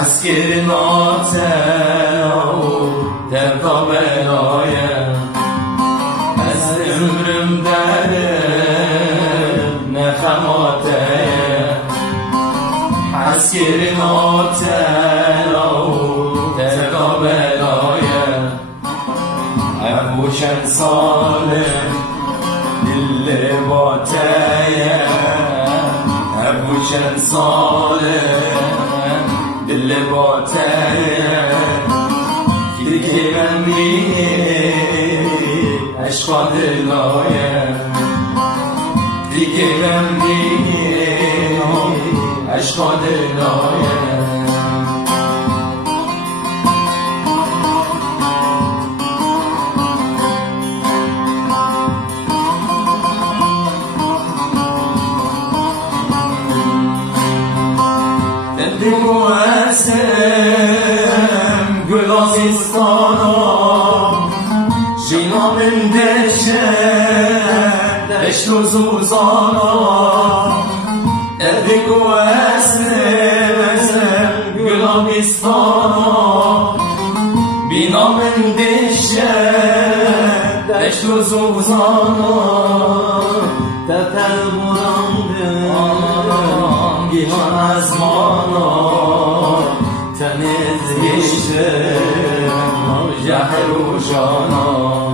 اسکر ناتلا و تبقا بلایم از عمرم در نخماتیم اسکر ناتلا و تبقا بلایم ابوشن سالم دل باتیم ابوشن سالم دل باتیم دیگه من بینی عشقا دلایم دیگه من بینی عشقا دلایم دمو اسم گل آزیستانم جینا من دشت و زوزانم دمو اسم گل آزیستانم بینا من دشت و زوزانم تپل بودم گیهان از مانا تنت گشتم جهر و جانا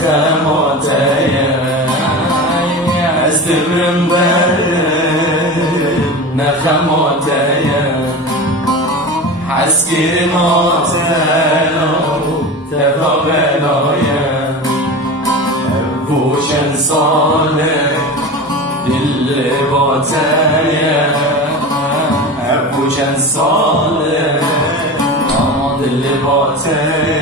نخماتیم از دبرم برم نخماتیم حسکر ناتلا تبقا بلایم بوشن ساله دل باتیم ابوشن ساله دل باتیم